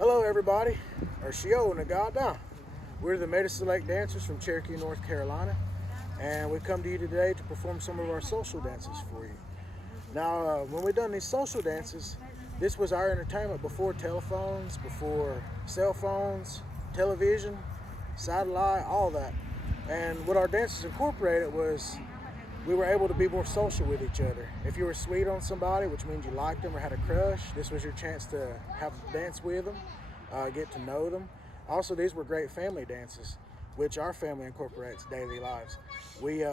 Hello everybody, or Shio Nagada. We're the Medicine Lake Dancers from Cherokee, North Carolina, and we come to you today to perform some of our social dances for you. Now, when we've done these social dances, this was our entertainment before telephones, before cell phones, television, satellite, all that. And what our dances incorporated was we were able to be more social with each other. If you were sweet on somebody, which means you liked them or had a crush, this was your chance to have a dance with them, get to know them. Also, these were great family dances, which our family incorporates daily lives. We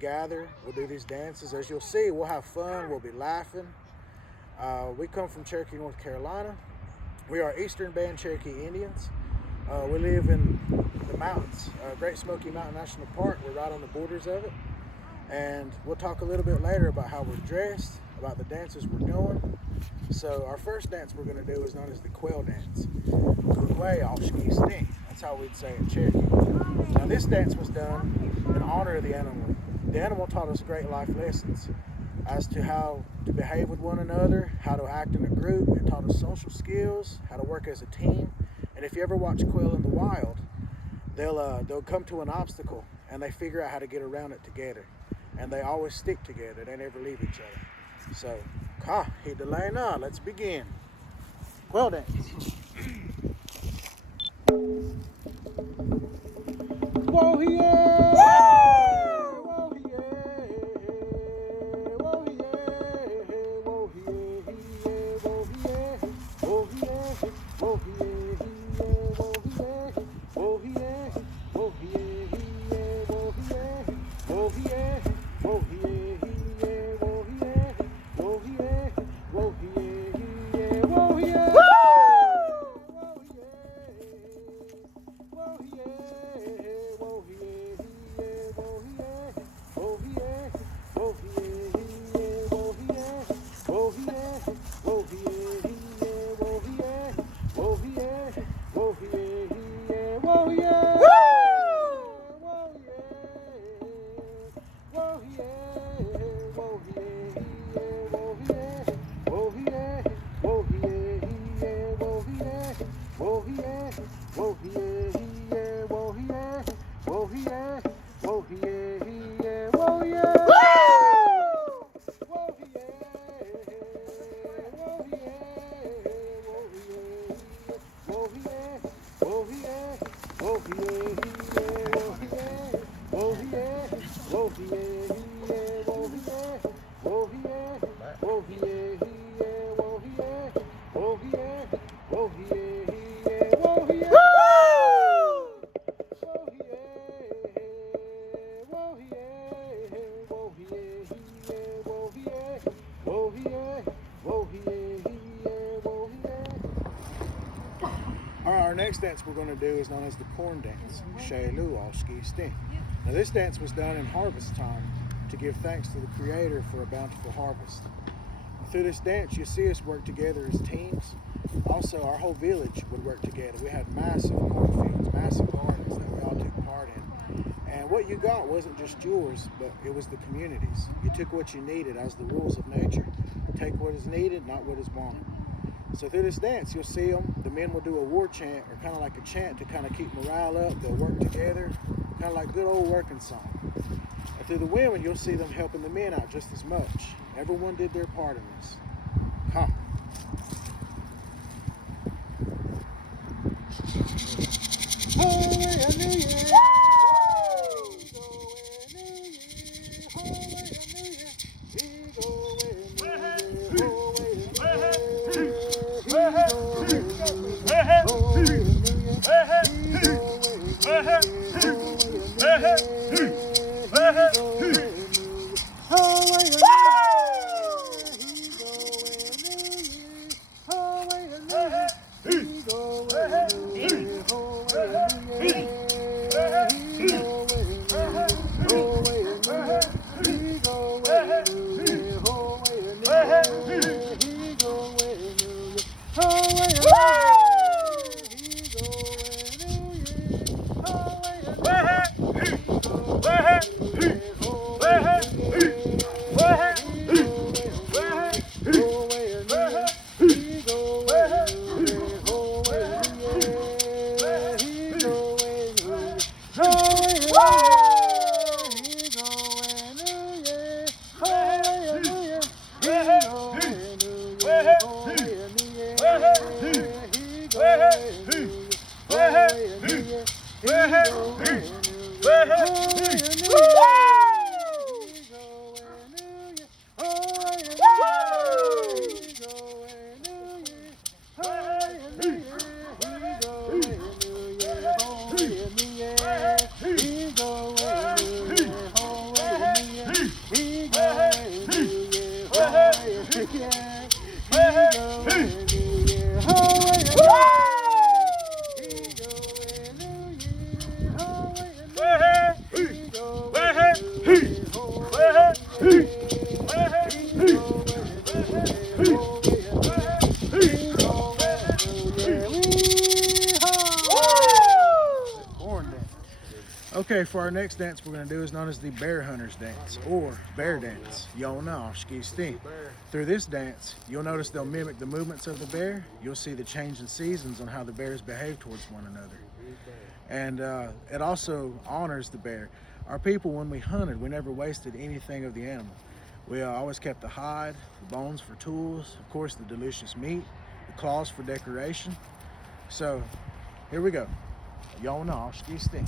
gather, we'll do these dances. As you'll see, we'll have fun, we'll be laughing. We come from Cherokee, North Carolina. We are Eastern Band Cherokee Indians. We live in the mountains, Great Smoky Mountain National Park. We're right on the borders of it. And we'll talk a little bit later about how we're dressed, about the dances we're doing. So our first dance we're going to do is known as the quail dance. That's how we'd say it in Cherokee. Now this dance was done in honor of the animal. The animal taught us great life lessons as to how to behave with one another, how to act in a group. It taught us social skills, how to work as a team. And if you ever watch quail in the wild, they'll come to an obstacle and they figure out how to get around it together. And they always stick together. They never leave each other. So, hit the line now. Let's begin. Quail dance. Whoa, yeah! Whoa, yeah! Whoa, yeah! Whoa, yeah! Whoa, yeah! Whoa, yeah! Whoa, yeah! Whoa, yeah! Whoa, yeah! Whoa, yeah! Whoa, yeah! Whoa, yeah! Our next dance we're going to do is known as the corn dance. Now this dance was done in harvest time to give thanks to the Creator for a bountiful harvest. Through this dance you see us work together as teams. Also our whole village would work together. We had massive cornfields, massive gardens that we all took part in. And what you got wasn't just yours, but it was the community's. You took what you needed as the rules of nature. Take what is needed, not what is wanted. So through this dance, you'll see them. The men will do a war chant, or kind of like a chant to kind of keep morale up. They'll work together, kind of like good old working song. And through the women, you'll see them helping the men out just as much. Everyone did their part in this. Okay, for our next dance we're going to do is known as the Bear Hunters Dance or Bear Dance. Y'all know, ski steam. Through this dance, you'll notice they'll mimic the movements of the bear. You'll see the change in seasons on how the bears behave towards one another. And it also honors the bear. Our people, when we hunted, we never wasted anything of the animal. We always kept the hide, the bones for tools, of course the delicious meat, the claws for decoration. So, here we go. Y'all know, ski steam.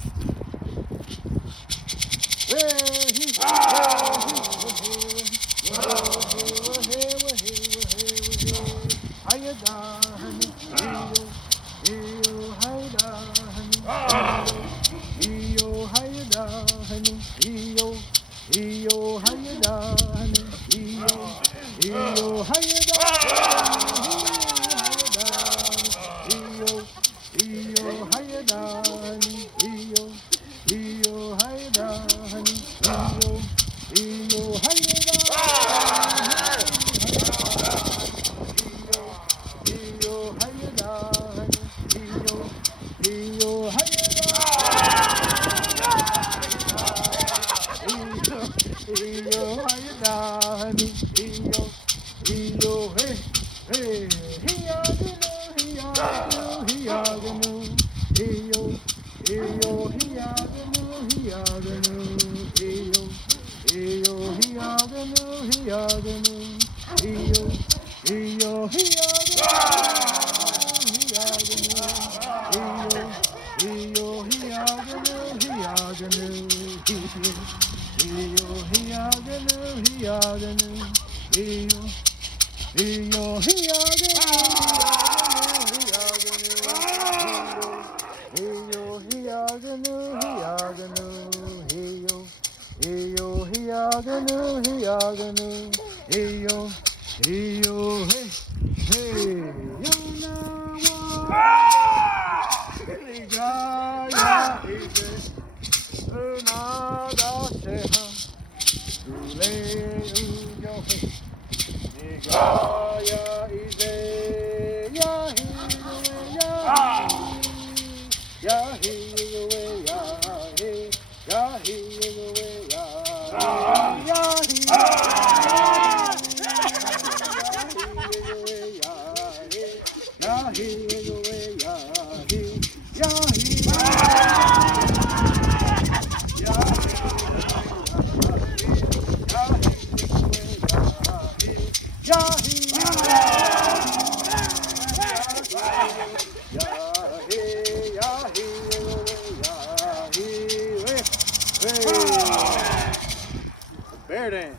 Bear Dance.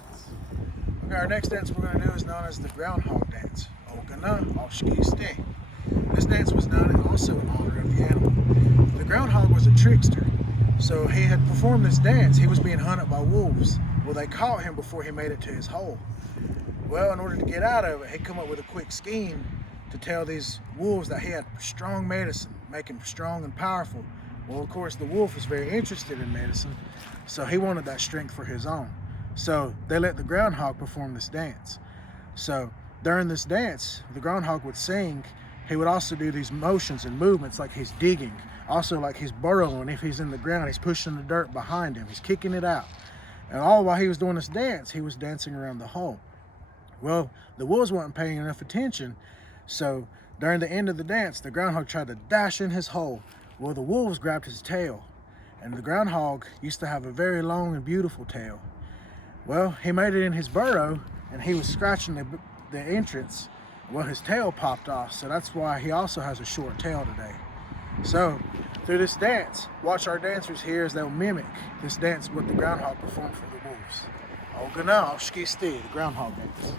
Okay, our next dance we're going to do is known as the Groundhog Dance. This dance was known also in honor of the animal. The groundhog was a trickster, so he had performed this dance. He was being hunted by wolves. Well, they caught him before he made it to his hole. Well, in order to get out of it, he come up with a quick scheme to tell these wolves that he had strong medicine, make him strong and powerful. Well, of course, the wolf was very interested in medicine, so he wanted that strength for his own. So they let the groundhog perform this dance. So during this dance, the groundhog would sing. He would also do these motions and movements like he's digging, also like he's burrowing. If he's in the ground, he's pushing the dirt behind him, he's kicking it out. And all while he was doing this dance, he was dancing around the hole. Well, the wolves weren't paying enough attention, so during the end of the dance, the groundhog tried to dash in his hole. Well, the wolves grabbed his tail, and the groundhog used to have a very long and beautiful tail. Well, he made it in his burrow, and he was scratching the entrance. Well, his tail popped off, so that's why he also has a short tail today. So, through this dance, watch our dancers here as they'll mimic this dance what the groundhog performed for the wolves. Genau, the Groundhog Dance.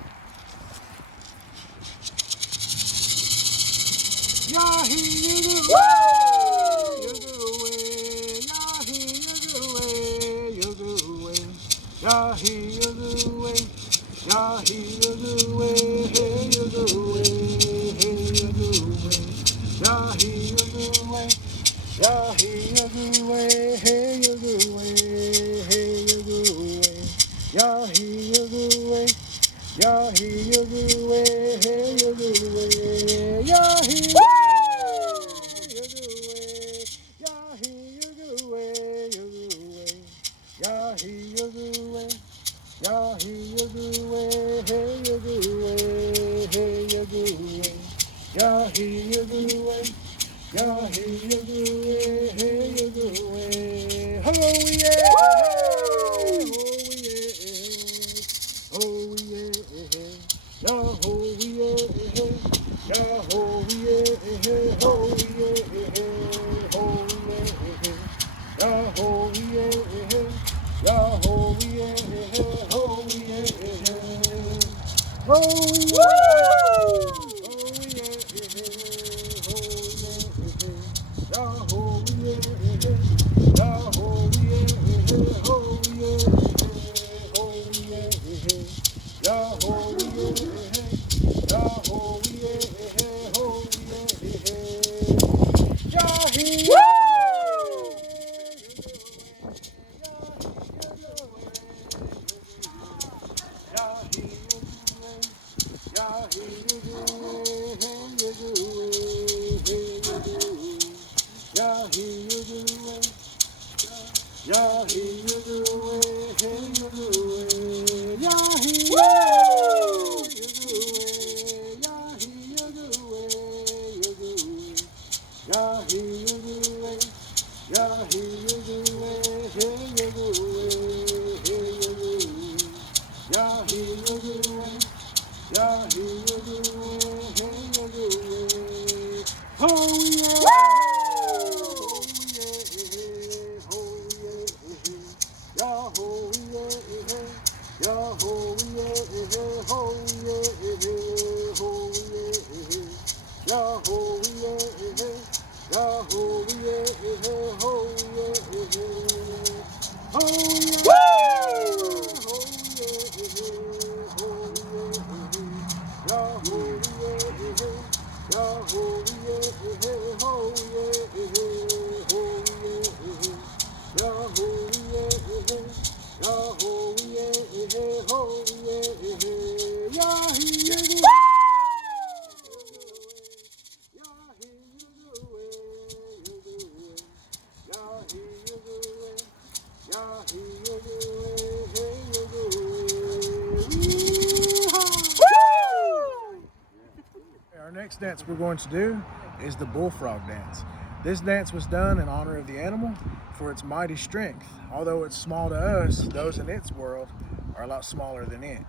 Our next dance we're going to do is the Bullfrog Dance. This dance was done in honor of the animal for its mighty strength. Although it's small to us, those in its world are a lot smaller than it.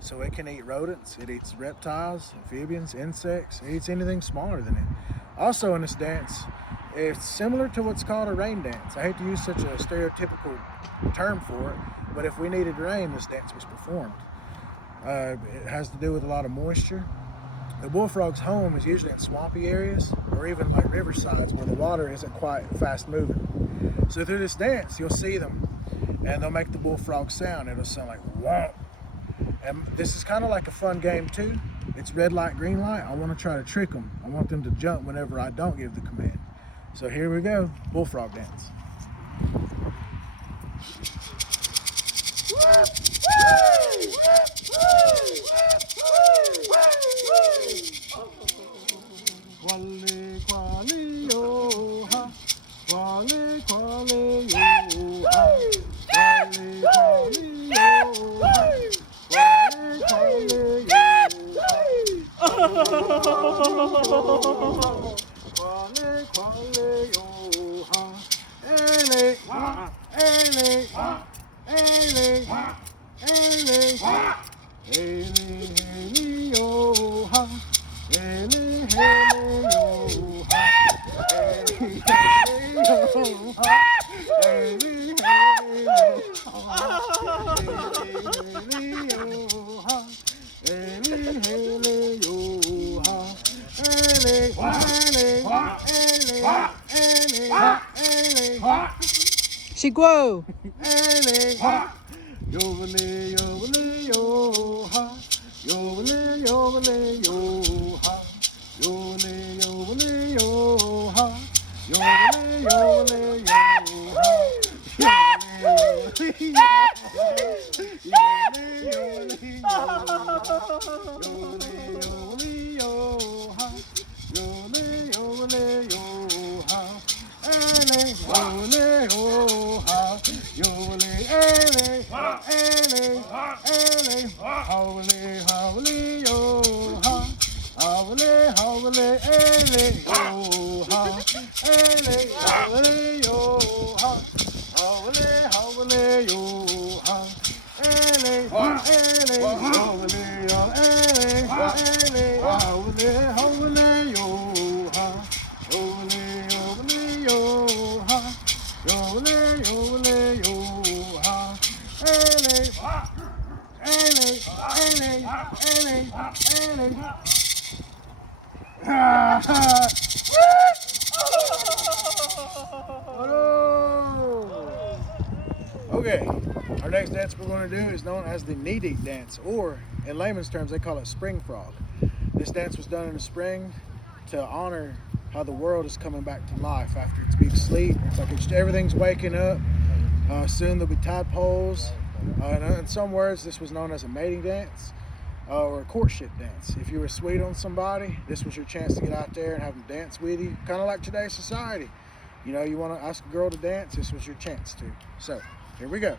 So it can eat rodents, it eats reptiles, amphibians, insects, it eats anything smaller than it. Also in this dance, it's similar to what's called a rain dance. I hate to use such a stereotypical term for it, but if we needed rain, this dance was performed. It has to do with a lot of moisture. The bullfrog's home is usually in swampy areas or even like riversides where the water isn't quite fast moving. So through this dance, you'll see them and they'll make the bullfrog sound. It'll sound like womp. And this is kind of like a fun game too. It's red light, green light. I want to try to trick them. I want them to jump whenever I don't give the command. So here we go, Bullfrog Dance. Quali, quali, yo, ha. Quali, quali, yo, ha. Quali, quali, yo, ha. Quali, quali, yo, ha. Quali, quali, yo, ha. Ele, ele, ele, ele, ele, yo, ha. Ele, ele, yo, ha. Ele, yo, ha. Ele, yo, ha. Ele, yo, ha. Chegou! Howley, yo, ha, howley, howley. Okay, our next dance we're going to do is known as the knee-deep dance, or in layman's terms, they call it spring frog. This dance was done in the spring to honor how the world is coming back to life after its big sleep. It's like everything's waking up. Soon there'll be tadpoles. In some words, this was known as a mating dance or a courtship dance. If you were sweet on somebody, this was your chance to get out there and have them dance with you, kind of like today's society. You know, you want to ask a girl to dance, this was your chance to. So, here we go.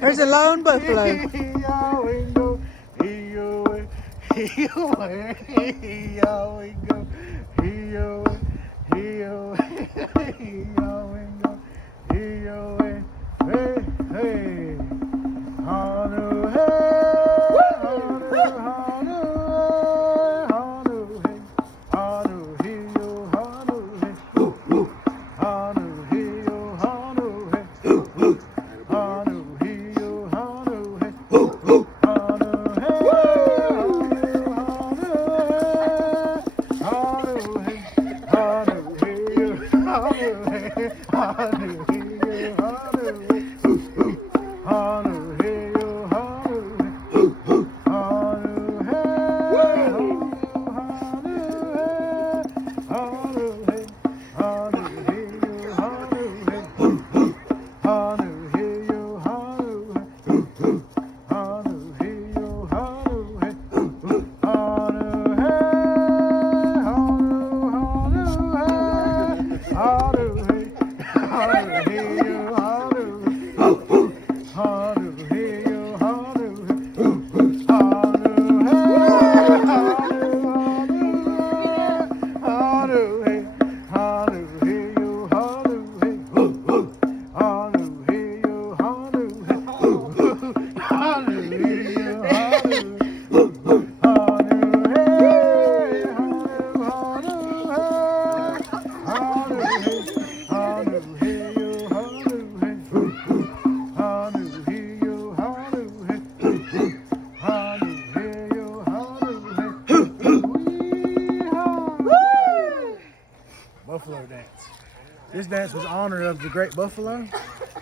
There's a lone buffalo. Buffalo Dance. This dance was in honor of the great buffalo.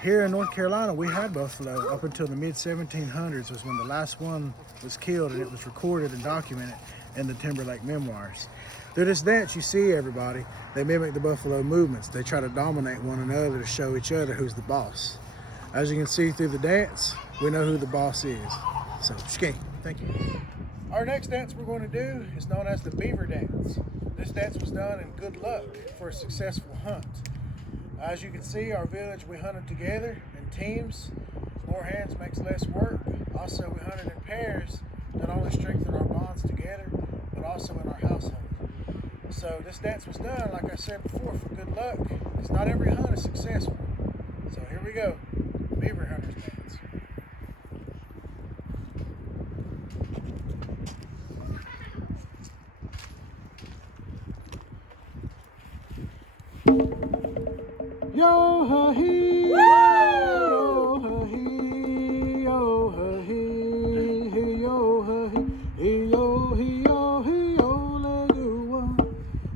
Here in North Carolina, we had buffalo up until the mid-1700s was when the last one was killed, and it was recorded and documented in the Timberlake memoirs. Through this dance, you see everybody, they mimic the buffalo movements. They try to dominate one another to show each other who's the boss. As you can see through the dance, we know who the boss is. So, skate. Thank you. Our next dance we're going to do is known as the Beaver Dance. This dance was done in good luck for a successful hunt. As you can see, our village, we hunted together in teams. More hands makes less work. Also, we hunted in pairs, not only strengthened our bonds together, but also in our household. So this dance was done, like I said before, for good luck, because not every hunt is successful. So here we go, Beaver Hunters Dance. Yo ha hee, yo ha hee, yo ha hee, hey yo ha hee, hey yo hee yo hee yo le do one.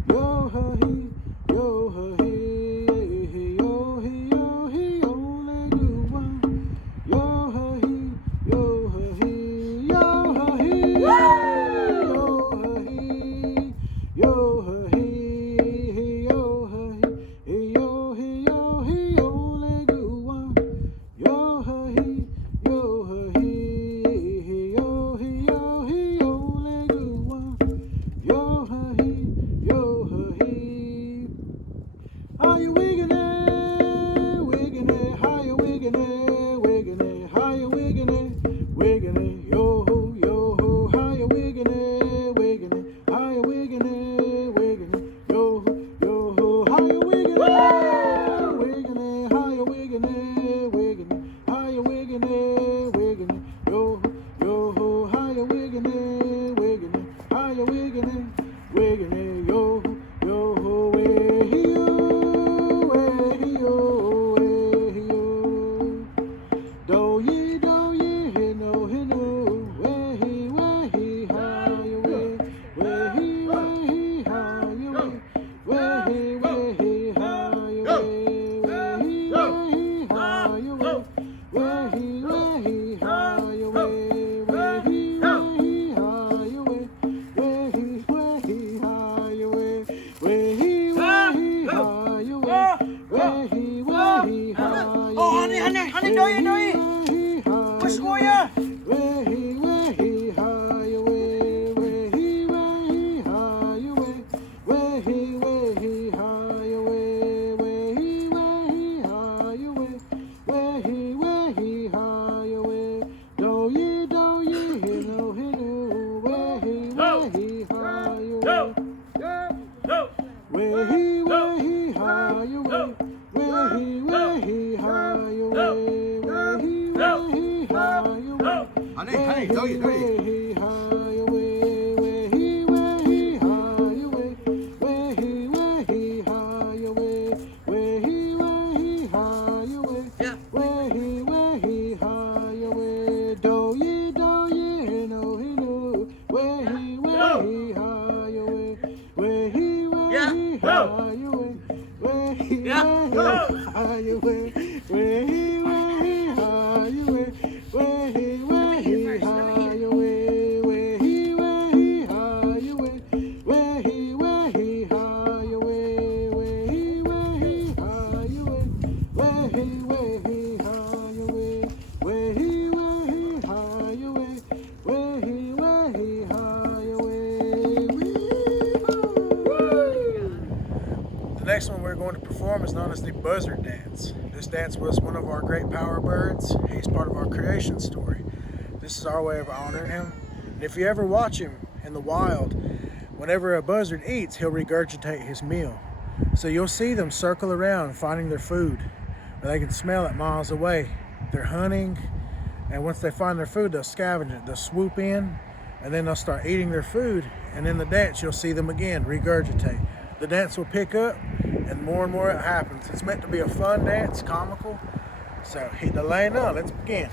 Yo ha hee, yo ha hee, hey yo hee yo hee yo le do one. Yo ha hee, yo ha hee, yo ha hee, yo ha hee, yo ha hee, hey yo ha hee, hey yo hee yo hee yo le perform is known as the Buzzard Dance. This dance was one of our great power birds. He's part of our creation story. This is our way of honoring him. And if you ever watch him in the wild, whenever a buzzard eats, he'll regurgitate his meal. So you'll see them circle around finding their food. They can smell it miles away. They're hunting, and once they find their food, they'll scavenge it. They'll swoop in, and then they'll start eating their food. And in the dance, you'll see them again regurgitate. The dance will pick up, and more it happens. It's meant to be a fun dance, comical. So hit the lane now. Let's begin.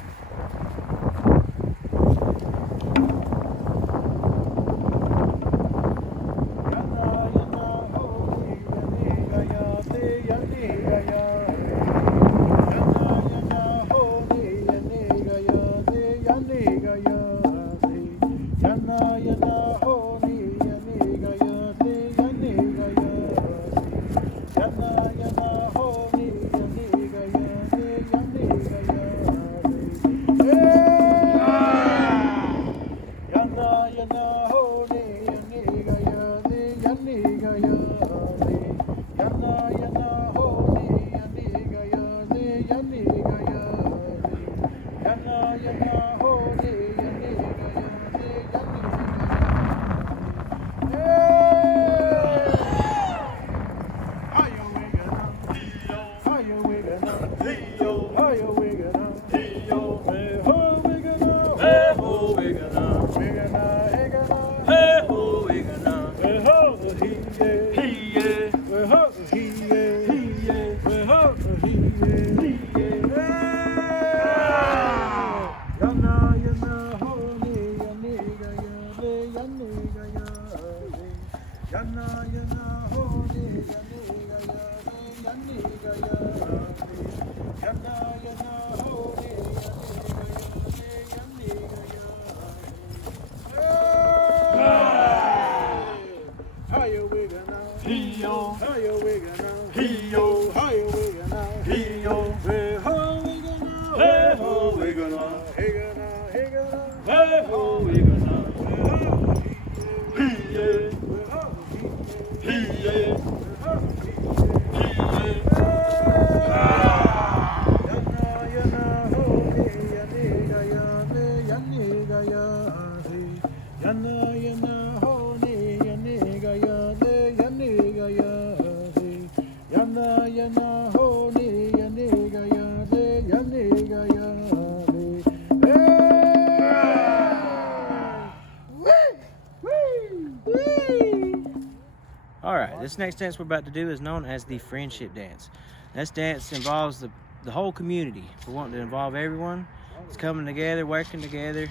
Alright, this next dance we're about to do is known as the Friendship Dance. This dance involves the whole community. We're wanting to involve everyone. It's coming together, working together,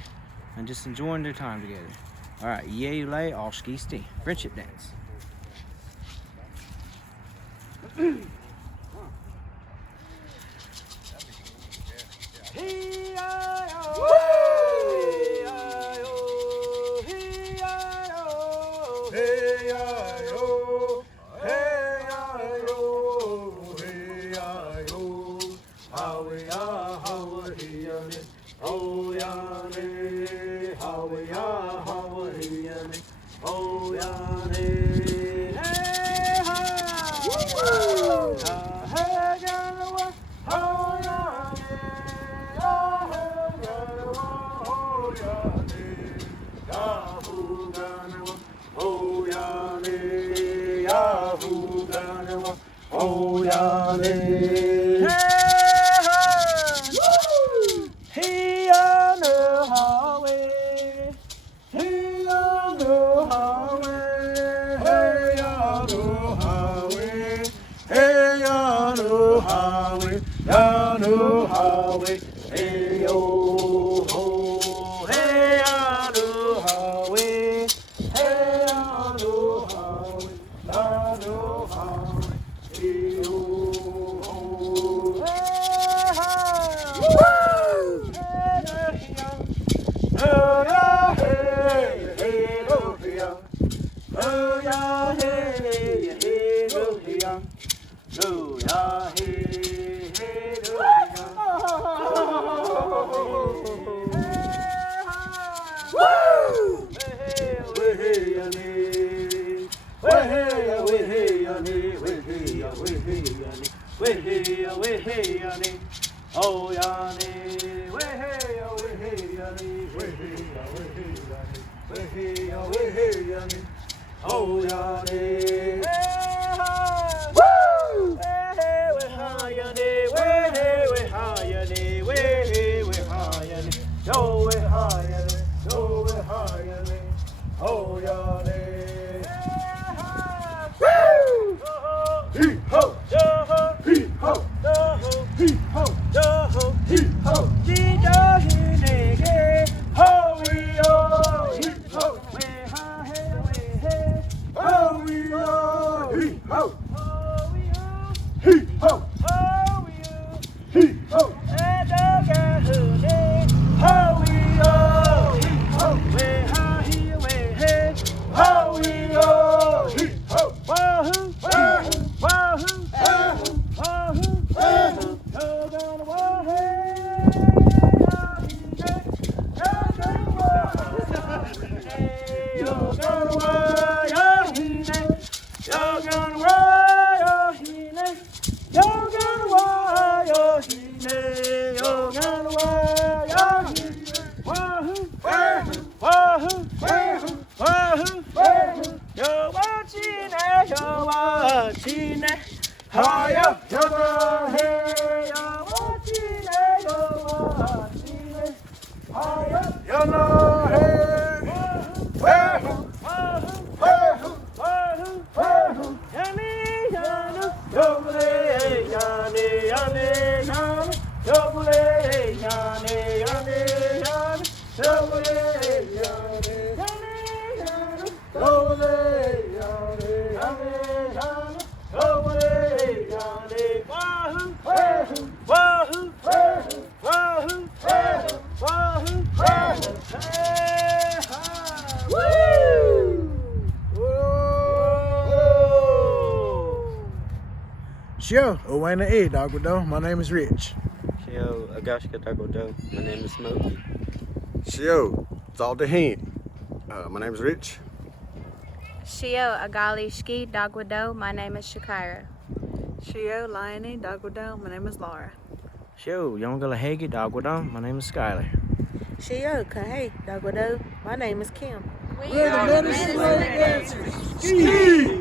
and just enjoying their time together. Alright, yay lay all ski sti. Friendship Dance. way hey, way hey, Yanni. Oh, Yanni, way hey, Yanni, way hey, Yanni. Oh, Yanni, woo! Way hey, way hi, Yanni, way hey, way hi, Yanni, way hey, way hi, Yanni. Yo, way hi, Yanni, yo, way hi, Yanni. Oh, Yanni. Hee ho, yo ho, hee ho, yo ho, hee ho, yo ho, hee ho. Ji do hi ne ge, ho we oh, hee ho. We ha hey, we hey, ho we oh, hee ho. Ho we oh, hee ho. Ho we oh, hee ho. E do ga hu ne, ho we oh, hee ho. We ha hi, we hey, ho we oh, hee ho. Wahoo, wahoo. Wahoo, wahoo, wahoo, wahoo, you're gonna wahoo, you're gonna wahoo, you're gonna wahoo, you're gonna wahoo, you're gonna wahoo, wahoo, wahoo, wahoo, wahoo, wahoo, you're watching, you're watching. Hiya, yada, hey, you're watching, you're watching. Hiya, yada, hey, wahoo, wahoo, wahoo, wahoo, wahoo. Yanni, yanni, yobble, yanni, yanni, yanni, yobble, yanni, yanni, yanni, yobble, yanni, yanni, yanni, yobble, yanni, yanni, yanni. Wahoo, wahoo, wahoo, wahoo, wahoo, wahoo, wahoo, wahoo. Hey, hi, woo! Shio, Owena E, Dogwado. My name is Rich. Shio Agashka Dagodo. My name is Smokey. Shio, Zaldahin. My name is Rich. Shio Agali Shki Dagwado. My name is Shakira. Shio Lione Dogwado. My name is Laura. Show, Yongala Hagi, Dogwadon. My name is Skylar. Shio Kahe Dogwado. My name is Kim. We're the Medicine Lake Dancers. Ski!